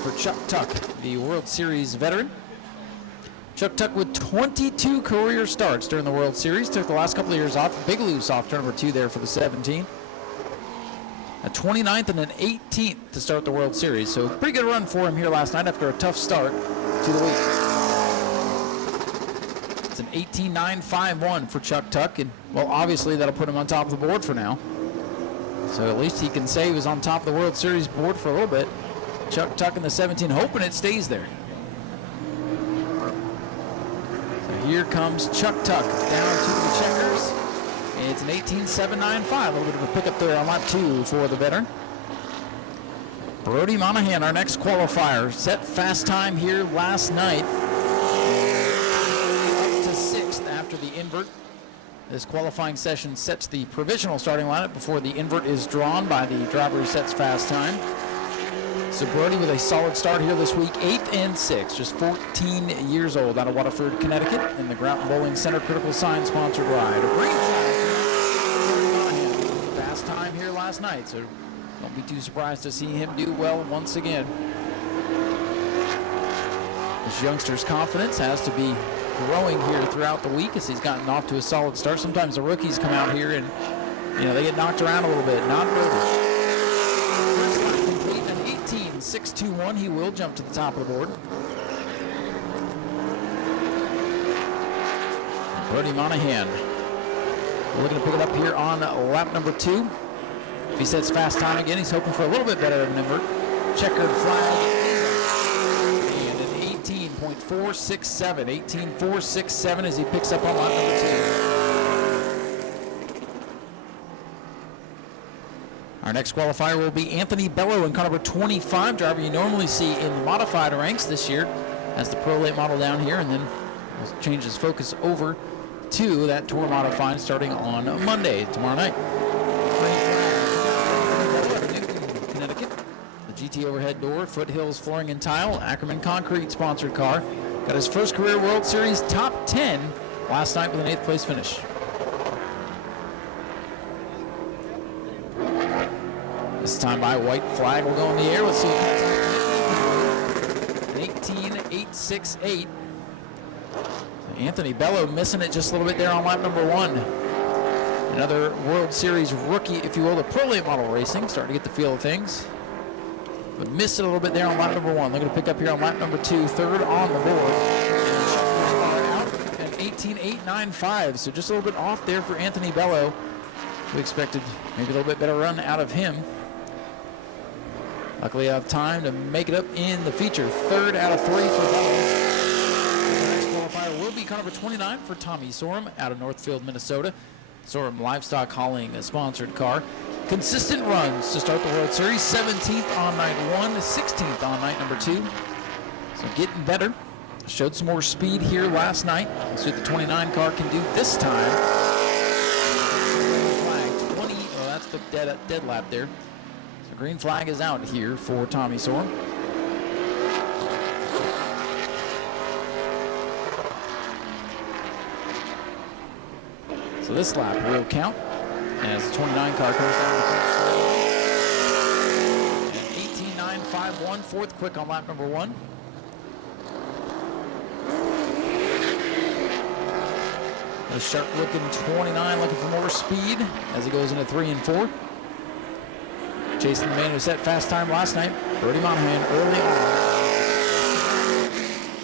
for Chuck Tuck, the World Series veteran. Chuck Tuck with 22 career starts during the World Series. Took the last couple of years off. Big loose off turn number 2 there for the 17. A 29th and an 18th to start the World Series. So pretty good run for him here last night after a tough start to the week. It's an 18-9-5-1 for Chuck Tuck. And, well, obviously that'll put him on top of the board for now. So at least he can say he was on top of the World Series board for a little bit. Chuck Tuck in the 17, hoping it stays there. So here comes Chuck Tuck down to the checkers. It's an 18-7-9-5, a little bit of a pickup there on lap 2 for the veteran. Robby Manahan, our next qualifier, set fast time here last night. Up to 6th after the invert. This qualifying session sets the provisional starting lineup before the invert is drawn by the driver who sets fast time. So Brody with a solid start here this week, 8th and 6th, just 14 years old, out of Waterford, Connecticut, in the Grout Bowling Center Critical Sign sponsored ride. A green flag. Fast time here last night, so don't be too surprised to see him do well once again. This youngster's confidence has to be growing here throughout the week as he's gotten off to a solid start. Sometimes the rookies come out here and, you know, they get knocked around a little bit. Not Brody. First lap complete, an 18-6-2-1. He will jump to the top of the board. Robby Manahan looking to pick it up here on lap number 2. If he sets fast time again, he's hoping for a little bit better of an invert. Checkered flag. 18.467, 18.467 as he picks up on lap number 2. Our next qualifier will be Anthony Bellow in car number 25, driver you normally see in the modified ranks this year as the Pro Late model down here, and then we'll change his focus over to that Tour modified starting on Monday, tomorrow night. Connecticut. GT overhead door, Foothills Flooring and Tile, Ackerman Concrete sponsored car. Got his first career World Series top 10 last night with an 8th place finish. This time by white flag will go in the air. Let's see what 18.868. Anthony Bellow missing it just a little bit there on lap number 1. Another World Series rookie, if you will, the Pro Late model racing, starting to get the feel of things. But missed it a little bit there on lap number 1. Looking to pick up here on lap number 2, 3rd on the board. Out at 18.895, so just a little bit off there for Anthony Bellow. We expected maybe a little bit better run out of him. Luckily, I have time to make it up in the feature. 3rd out of 3 for Bellow. The next qualifier will be car number 29 for Tommy Sorm out of Northfield, Minnesota. Sorm Livestock Hauling, a sponsored car. Consistent runs to start the World Series. 17th on night 1, 16th on night number 2. So getting better. Showed some more speed here last night. We'll see what the 29 car can do this time. Flag 20. Oh, that's the dead lap there. So green flag is out here for Tommy Sorm. So this lap will count as the 29 car comes down the front straight. 18.951, 4th quick on lap number 1. A sharp looking 29 looking for more speed as he goes into 3 and 4. Chasing the man who set fast time last night, Robby Manahan early on.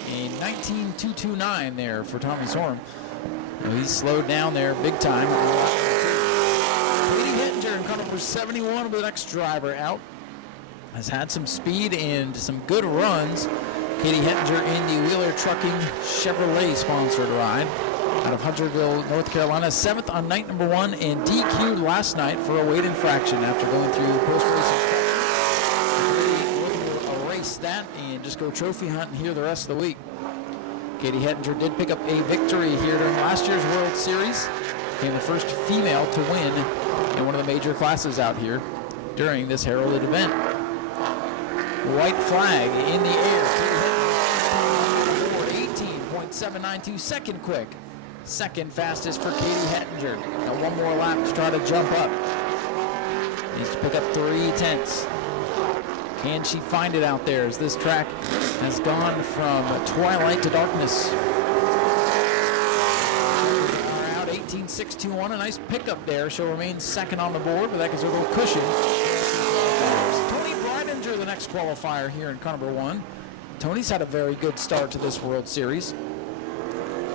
A 19.229 there for Tommy Sorm. He's slowed down there big time. Katy Hinger in car number 71 with the next driver out. Has had some speed and some good runs. Katy Hinger in the Wheeler Trucking Chevrolet sponsored ride out of Hunterville, North Carolina. 7th on night number 1 and DQ'd last night for a weight infraction after going through post-race inspection. We'll erase that and just go trophy hunting here the rest of the week. Katy Hinger did pick up a victory here during last year's World Series. Became the first female to win in one of the major classes out here during this heralded event. White flag in the air. 18.792, second quick. Second fastest for Katy Hinger. Now one more lap to try to jump up. Needs to pick up 3 tenths. Can she find it out there as this track has gone from twilight to darkness? Are out 18.621. A nice pickup there. She'll remain second on the board, but that gives her a little cushion. Tony Breidinger, the next qualifier here in car number 1. Tony's had a very good start to this World Series.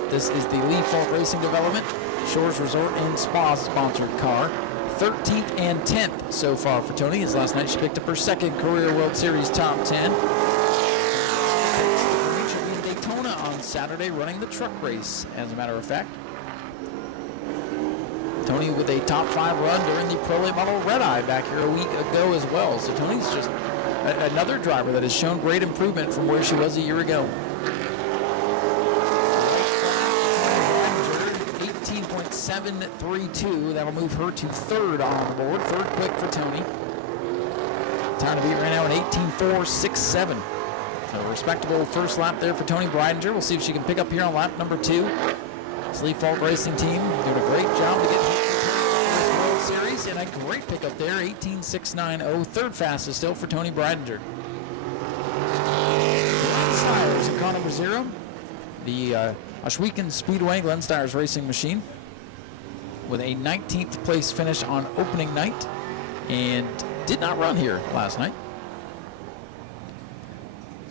This is the Lee Falk Racing Development Shores Resort and Spa sponsored car. 13th and 10th so far for Tony, as last night she picked up her second career World Series top 10. She'll be in Daytona on Saturday running the truck race, as a matter of fact. Tony with a top 5 run during the Pro Late Model Red Eye back here a week ago as well. So Tony's just another driver that has shown great improvement from where she was a year ago. 18.732. That'll move her to third on the board. Third quick for Tony. Time to beat right now at 18.467. So a respectable first lap there for Tony Breidinger. We'll see if she can pick up here on lap number 2. This Lee Falk Racing team doing a great job to get this World Series, and a great pickup there, 18.690. Third fastest still for Tony Breidinger. Styers in car number 0. The Oshwegan Speedway Glenn Styers racing machine with a 19th place finish on opening night, and did not run here last night.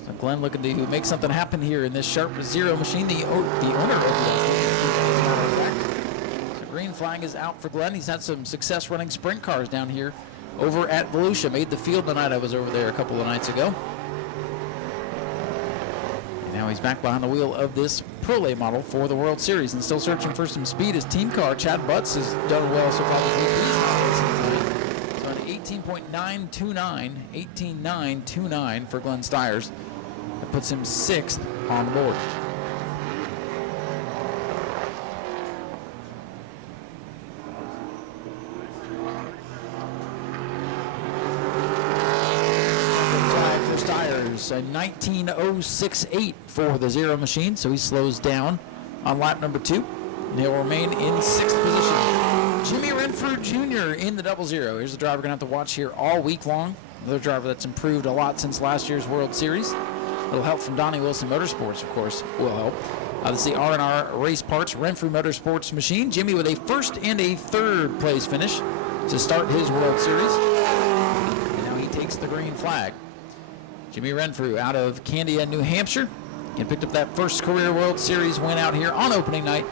So Glenn looking to make something happen here in this Sharp Zero machine, the owner of the so green flag is out for Glenn. He's had some success running sprint cars down here over at Volusia. Made the field tonight. I was over there a couple of nights ago. Now he's back behind the wheel of this Pro Late model for the World Series and still searching for some speed. His team car, Chad Butts, has done well so far this week. So an 18.929, 18.929 for Glenn Styers. That puts him 6th on the board. A 19.068 for the Zero machine, so he slows down on lap number 2, and he'll remain in 6th position. Jimmy Renford Jr. in the 00. Here's the driver we're going to have to watch here all week long. Another driver that's improved a lot since last year's World Series. A little help from Donnie Wilson Motorsports, of course, will help. This is the R&R Race Parts Renfrew Motorsports machine. Jimmy with a 1st and a 3rd place finish to start his World Series. And now he takes the green flag. Jimmy Renfrew out of Candia, New Hampshire. He picked up that first career World Series win out here on opening night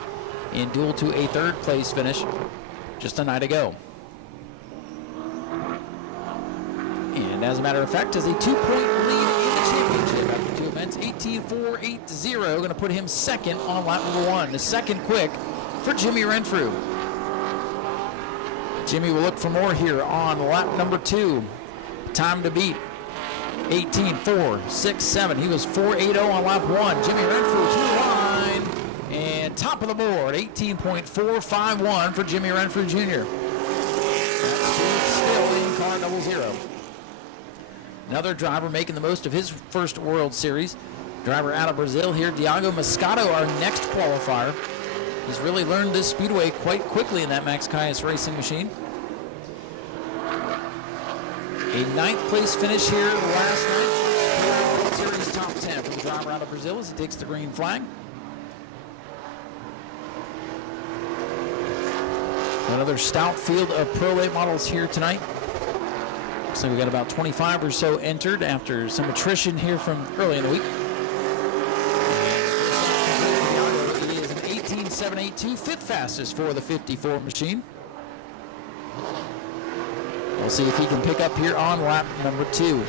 and dueled to a 3rd place finish just a night ago. And as a matter of fact, has a 2-point lead in the championship after 2 events. 18.480, going to put him 2nd on lap number 1. The 2nd quick for Jimmy Renfrew. Jimmy will look for more here on lap number 2. Time to beat. 18.467. He was 4.80 on lap 1. Jimmy Renfrew to the line and top of the board. 18.451 for Jimmy Renfrew Jr. That's still in car 00. Another driver making the most of his first World Series. Driver out of Brazil here, Diogo Moscato, our next qualifier. He's really learned this speedway quite quickly in that Max Caius racing machine. A 9th place finish here last night. World Series top 10 for the driver out of Brazil as he takes the green flag. Another stout field of Pro Late models here tonight. Looks like we got about 25 or so entered after some attrition here from early in the week. It is an 18.782, 5th fastest for the 54 machine. We'll see if he can pick up here on lap number 2.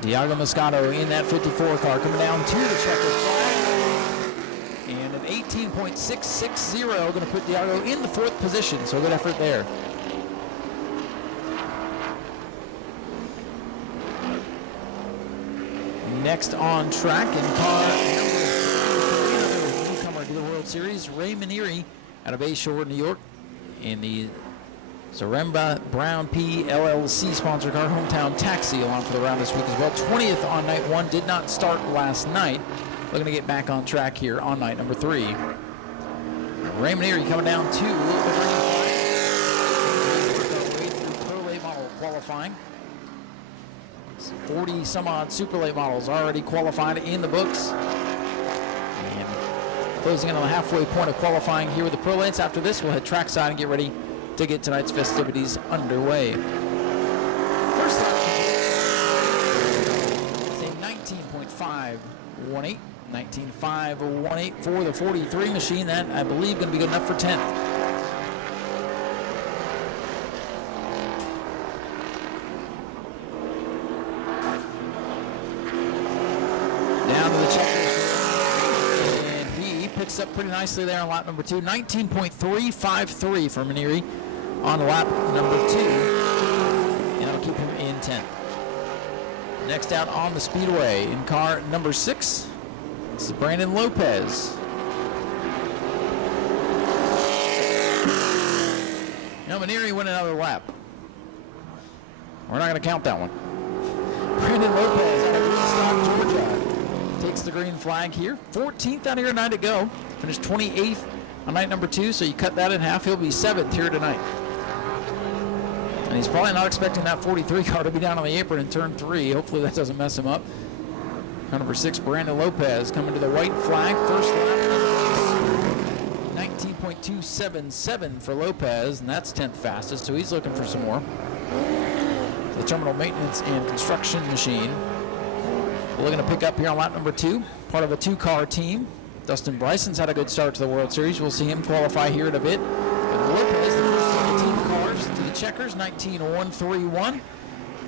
Diogo Moscato in that 54 car coming down to the checkered flag. And an 18.660 going to put Diogo in the 4th position, so good effort there. Next on track in car number 3, newcomer to the World Series, Ray Maneri out of Bayshore, New York, in the Zaremba Brown P LLC sponsor car, Hometown Taxi, along for the round this week as well. 20th on night 1, did not start last night. Looking to get back on track here on night number 3. Ray Maneri coming down to the green flag. qualifying. 40 some odd super late models already qualified in the books. And closing in on the halfway point of qualifying here with the Pro Lates. After this, we'll head trackside and get ready to get tonight's festivities underway. First lap is a 19.518. 19.518 for the 43 machine. That, I believe, going to be good enough for 10th. Down to the checkers. And he picks up pretty nicely there on lap number 2. 19.353 for Maneri on lap number 2. And that'll keep him in 10th. Next out on the Speedway in car number 6. This is Brandon Lopez. Now Maneri win another lap. We're not going to count that one. Brandon Lopez out of Woodstock, Georgia, takes the green flag here. 14th out of here tonight to go. Finished 28th on night number 2, so you cut that in half. He'll be 7th here tonight. And he's probably not expecting that 43 car to be down on the apron in turn 3. Hopefully that doesn't mess him up. Car number 6, Brandon Lopez, coming to the white flag. First lap, 19.277 for Lopez, and that's 10th fastest, so he's looking for some more. The terminal maintenance and construction machine. We're looking to pick up here on lap number 2, part of a 2-car team. Dustin Bryson's had a good start to the World Series. We'll see him qualify here in a bit. And Lopez, the first of the team cars to the checkers, 19.131,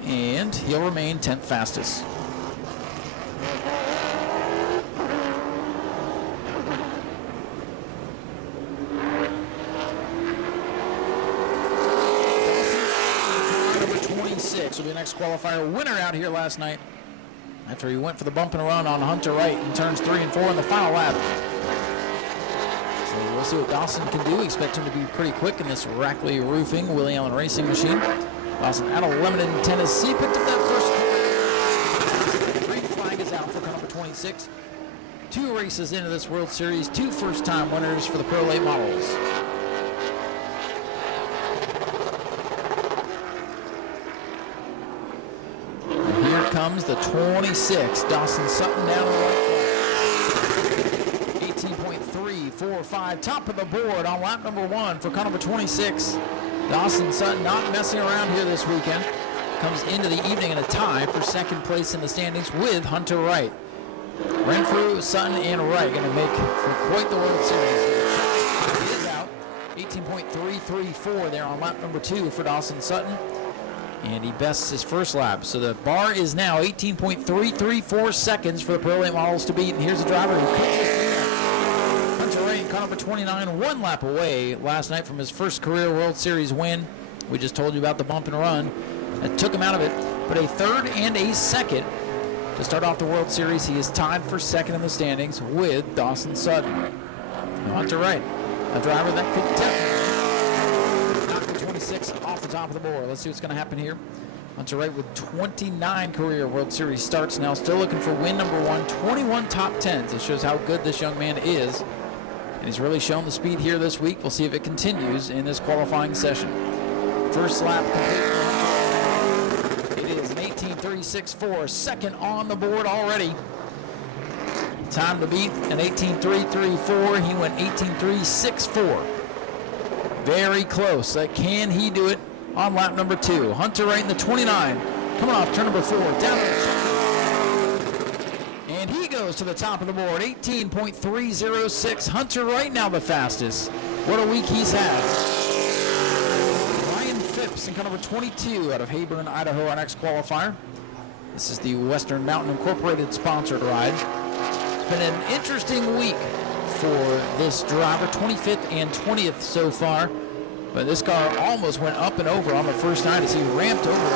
and he'll remain 10th fastest. Will be the next qualifier winner out here last night after he went for the bump and run on Hunter Wright in turns 3 and 4 in the final lap. So we'll see what Dawson can do. Expect him to be pretty quick in this Rackley Roofing Willie Allen racing machine. Dawson out of Lebanon, Tennessee, picked up that first. The green flag is out for car number 26. 2 races into this World Series, 2 first-time winners for the Pro Late models. Comes the 26, Dawson Sutton down the right flag. 18.345, top of the board on lap number 1 for car number 26. Dawson Sutton not messing around here this weekend. Comes into the evening in a tie for second place in the standings with Hunter Wright. Renford, Sutton, and Wright going to make for quite the World Series. He is out. 18.334 there on lap number 2 for Dawson Sutton. And he bests his first lap. So the bar is now 18.334 seconds for the Pro Late models to beat. And here's the driver who cuts his team out. Hunter Wright, car number 29, 1 lap away last night from his first career World Series win. We just told you about the bump and run. That took him out of it. But a 3rd and a 2nd to start off the World Series. He is tied for 2nd in the standings with Dawson Sutton. Hunter Wright, a driver that could definitely knock the 26 off the top of the board. Let's see what's going to happen here. Hunter Wright with 29 career World Series starts now, still looking for win number 1, 21 top 10s. It shows how good this young man is. And he's really shown the speed here this week. We'll see if it continues in this qualifying session. First lap complete. It is an 18.364, 2nd on the board already. Time to beat an 18.334. He went 18.364. Very close. Can he do it on lap number 2? Hunter Wright in the 29, coming off turn number 4, down the and he goes to the top of the board, 18.306. Hunter Wright now the fastest. What a week he's had. Ryan Phipps in car number 22 out of Hayburn, Idaho, our next qualifier. This is the Western Mountain Incorporated sponsored ride. It's been an interesting week for this driver, 25th and 20th so far, but this car almost went up and over on the first night as he ramped over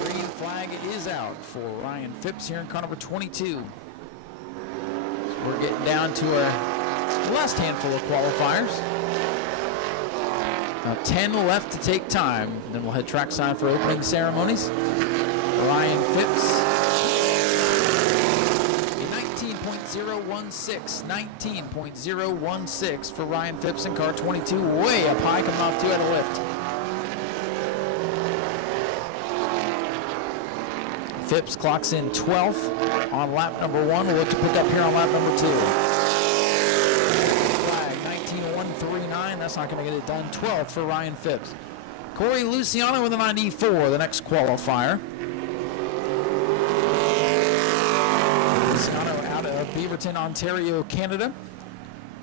the green flag is out for Ryan Phipps here in car number 22. We're getting down to our last handful of qualifiers. Now 10 left to take time, then we'll head trackside for opening ceremonies. Ryan Phipps, 19.016 for Ryan Phipps in car 22, way up high, coming off 2 out of lift. Phipps clocks in 12th on lap number 1. We'll look to pick up here on lap number 2. Flag 19.139. That's not going to get it done. 12th for Ryan Phipps. Cory Luciano with a 94, the next qualifier. Luciano out of Beaverton, Ontario, Canada.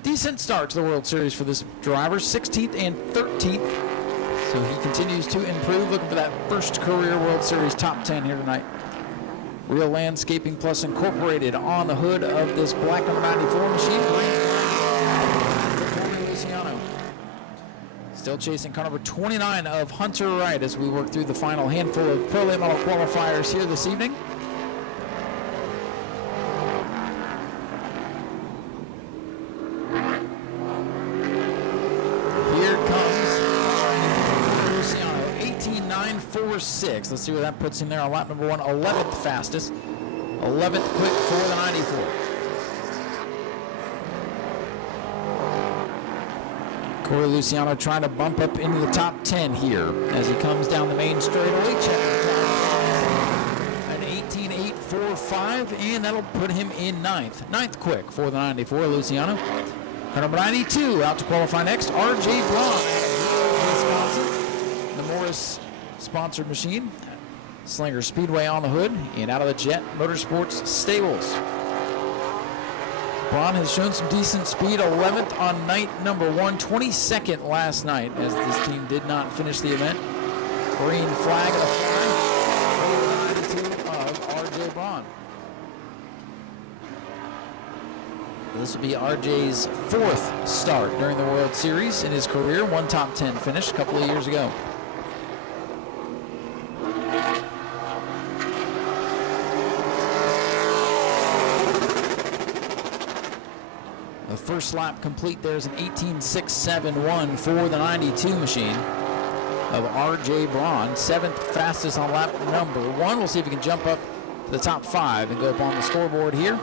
Decent start to the World Series for this driver, 16th and 13th. So he continues to improve, looking for that first career World Series top 10 here tonight. Real Landscaping Plus Incorporated on the hood of this black number 94 machine. Cory Luciano. Still chasing car number 29 of Hunter Wright as we work through the final handful of Pro Late Model qualifiers here this evening. Here comes Luciano, 18.946. Let's see where that puts him there on lap number 1, 11th fastest. 11th quick for the 94. Cory Luciano trying to bump up into the top 10 here as he comes down the main straightaway. An 18.845, and that'll put him in 9th. 9th quick for the 94, Luciano. Car number 92 out to qualify next, R.J. Braun, Wisconsin. The Morris sponsored machine. Slinger Speedway on the hood and out of the Jet Motorsports stables. Braun has shown some decent speed, 11th on night number 1, 22nd last night as this team did not finish the event. Green flag of the 92 of R.J. Braun. This will be R.J.'s 4th start during the World Series in his career, one top 10 finish a couple of years ago. The first lap complete. There's an 18.671 for the 92 machine of R.J. Braun, 7th fastest on lap number 1. We'll see if he can jump up to the top 5 and go up on the scoreboard here.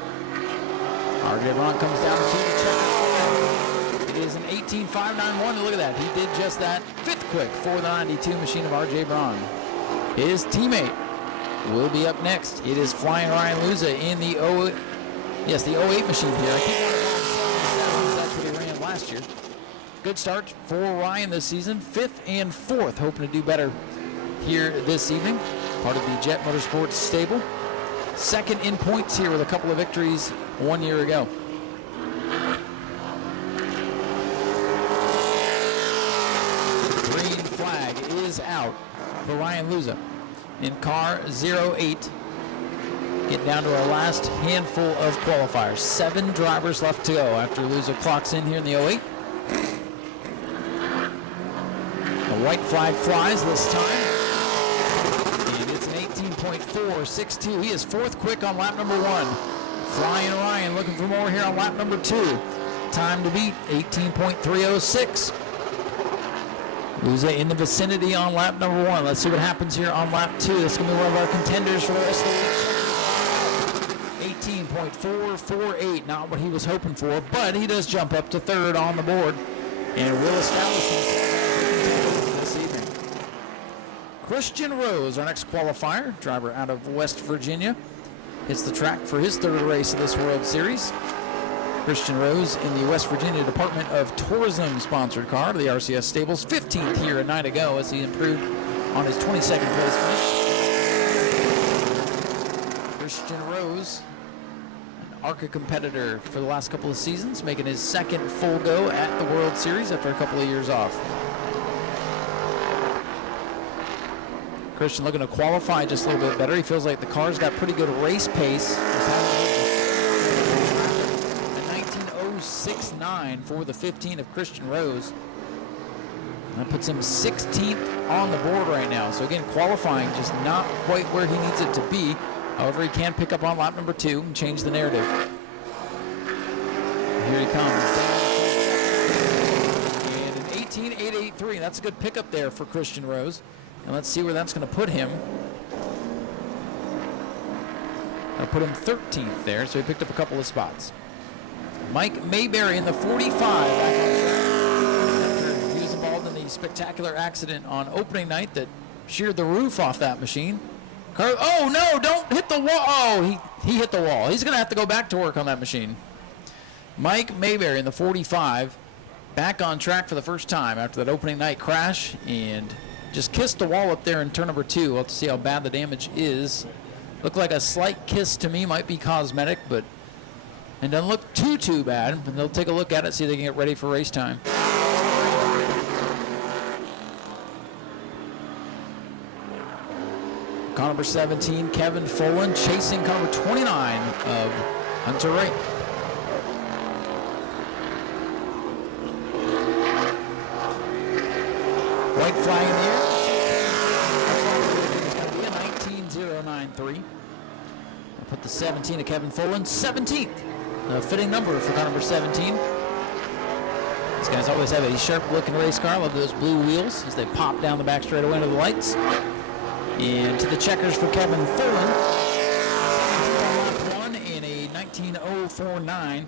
R.J. Braun comes down to the check. It is an 18.591. Look at that. He did just that. 5th quick for the 92 machine of R.J. Braun. His teammate will be up next. It is Flying Ryan Luza in the 08 machine here. I keep wanting to call him 77. That's what he ran last year. Good start for Ryan this season. 5th and 4th, hoping to do better here this evening. Part of the Jet Motorsports stable. 2nd in points here with a couple of victories 1 year ago. Green flag is out for Ryan Luza in car 08. Get down to our last handful of qualifiers. 7 drivers left to go after Luza clocks in here in the 08. The white flag flies this time. And it's an 18.462. He is 4th quick on lap number 1. Flying Ryan looking for more here on lap number 2. Time to beat, 18.306. Luza in the vicinity on lap number 1. Let's see what happens here on lap 2. This is going to be one of our contenders for the rest of the week. 18.448, not what he was hoping for, but he does jump up to 3rd on the board and will establish himself this evening. Christian Rose, our next qualifier, driver out of West Virginia, hits the track for his 3rd race of this World Series. Christian Rose in the West Virginia Department of Tourism sponsored car to the RCS stables, 15th here a night ago as he improved on his 22nd place finish. Christian Rose, an ARCA competitor for the last couple of seasons, making his 2nd full go at the World Series after a couple of years off. Christian looking to qualify just a little bit better. He feels like the car's got pretty good race pace. 19.069 for the 15 of Christian Rose. That puts him 16th on the board right now. So again, qualifying just not quite where he needs it to be. However, he can pick up on lap number 2 and change the narrative. Here he comes. And an 18.883. That's a good pickup there for Christian Rose. And let's see where that's going to put him. That'll put him 13th there, so he picked up a couple of spots. Mike Mayberry in the 45 back on track after he was involved in the spectacular accident on opening night that sheared the roof off that machine. Oh, no, don't hit the wall. Oh, he hit the wall. He's going to have to go back to work on that machine. Mike Mayberry in the 45, back on track for the first time after that opening night crash, and just kissed the wall up there in turn number 2. We'll have to see how bad the damage is. Looked like a slight kiss to me, might be cosmetic, but it doesn't look too bad. And they'll take a look at it, see if they can get ready for race time. Car number 17, Kevin Folan, chasing car number 29 of Hunter Wright. White flag in the air. It's going to be a 19.093. I'll put the 17 of Kevin Folan, 17th. A fitting number for car number 17. These guys always have a sharp-looking race car. Love those blue wheels as they pop down the back straightaway into the lights. And to the checkers for Kevin Folan. 17 on lap 1 in a 19.049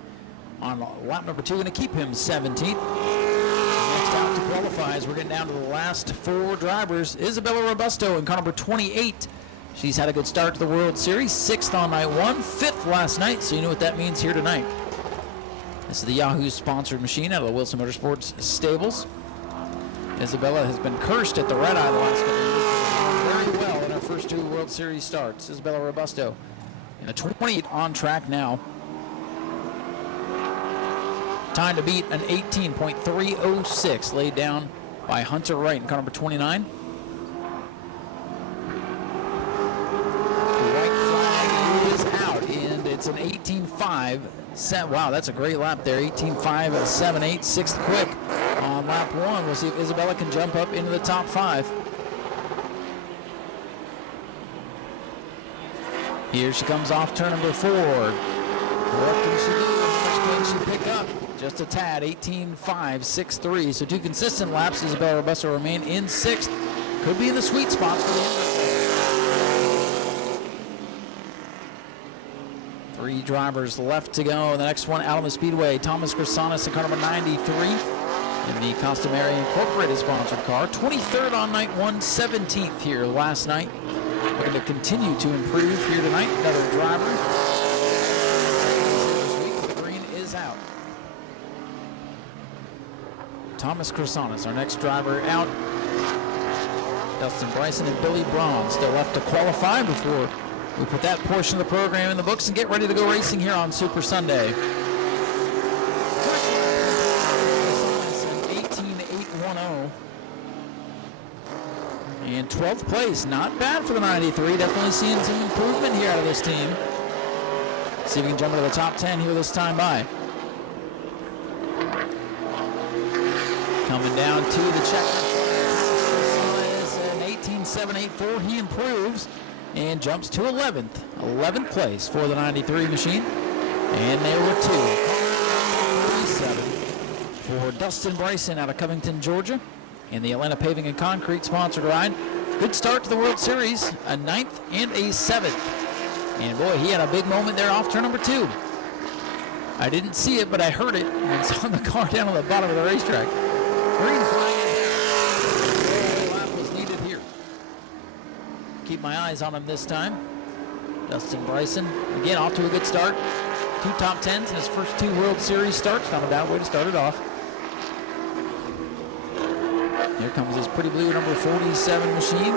on lap number 2. Going to keep him 17th. Next out to qualify as we're getting down to the last 4 drivers. Isabella Robusto in car number 28. She's had a good start to the World Series. 6th on night 1, 5th last night, so you know what that means here tonight. This is the Yahoo sponsored machine out of the Wilson Motorsports stables. Isabella has been cursed at the red eye the last couple of years. Very well in her first 2 World Series starts. Isabella Robusto in a 28 on track now. Time to beat an 18.306 laid down by Hunter Wright in car number 29. It's an 18.5. Wow, that's a great lap there. 18.578, 6th quick on lap 1. We'll see if Isabella can jump up into the top 5. Here she comes off turn number 4. What can she do? How much can she pick up? Just a tad, 18.563. So 2 consistent laps. Isabella Robusto remain in 6th. Could be in the sweet spot for the end. 3 drivers left to go. The next one out on the Speedway, Thomas Grasanis in car number 93 in the Costumeri Incorporated sponsored car. 23rd on night 1, 17th here last night. Looking to continue to improve here tonight. Another driver. This week, the green is out. Thomas Grasanis, our next driver out. Dustin Bryson and Billy Braun still left to qualify before we put that portion of the program in the books and get ready to go racing here on Super Sunday. 18.810. And 12th place, not bad for the 93. Definitely seeing some improvement here out of this team. See if we can jump into the top 10 here this time by. Coming down to the checker. Is an 18.784. He improves and jumps to 11th place for the 93 machine. And there were 2. 47 for Dustin Bryson out of Covington, Georgia, in the Atlanta Paving and Concrete sponsored ride. Good start to the World Series, a 9th and a 7th. And boy, he had a big moment there off turn number 2. I didn't see it, but I heard it and saw the car down on the bottom of the racetrack. Green flag. Keep my eyes on him this time. Dustin Bryson, again, off to a good start. 2 top 10s in his first 2 World Series starts. Not a bad way to start it off. Here comes his pretty blue number 47 machine.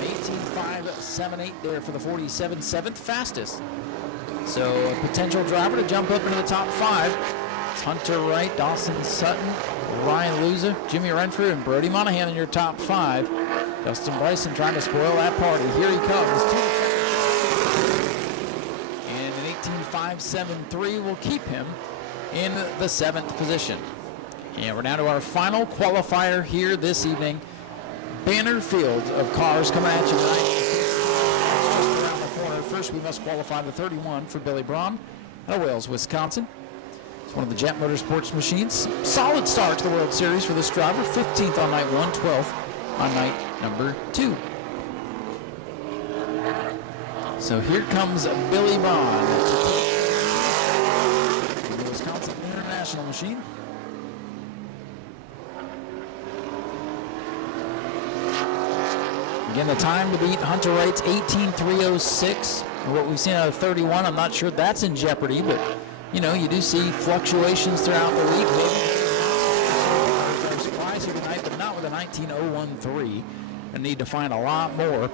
18.578 there for the 47, 7th fastest. So a potential driver to jump up into the top 5. It's Hunter Wright, Dawson Sutton, Ryan Luza, Jimmy Renford, and Robby Manahan in your top 5. Dustin Bryson trying to spoil that party. Here he comes. And an 18.573 will keep him in the 7th position. And we're down to our final qualifier here this evening. Banner field of cars coming at you tonight. Just around the corner. First, we must qualify the 31 for Billy Braun out of Wales, Wisconsin. It's one of the Jet Motorsports machines. Solid start to the World Series for this driver. 15th on night 1, 12th on night number 2. So here comes Billy Braun. The Wisconsin International machine. Again, the time to beat Hunter Wright's 18.306. What we've seen out of 31, I'm not sure that's in jeopardy, but you know, you do see fluctuations throughout the week. Maybe a surprise here tonight, but not with a 19.013. And need to find a lot more.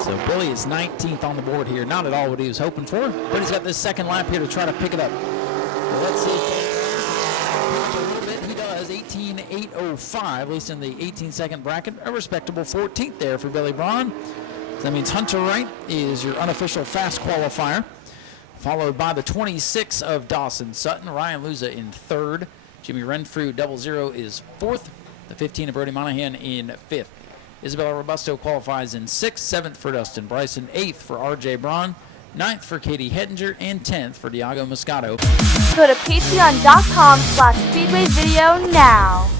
So Billy is 19th on the board here. Not at all what he was hoping for, but he's got this second lap here to try to pick it up. Well, let's see if a little bit. He does 18.805, at least in the 18-second bracket. A respectable 14th there for Billy Braun. So that means Hunter Wright is your unofficial fast qualifier, followed by the 26 of Dawson Sutton. Ryan Luza in third. Jimmy Renfrew 00 is fourth. The 15 of Robby Manahan in fifth. Isabella Robusto qualifies in 6th, 7th for Dustin Bryson, 8th for RJ Braun, 9th for Katy Hinger, and 10th for Moscato. Go to patreon.com/Speedway video now.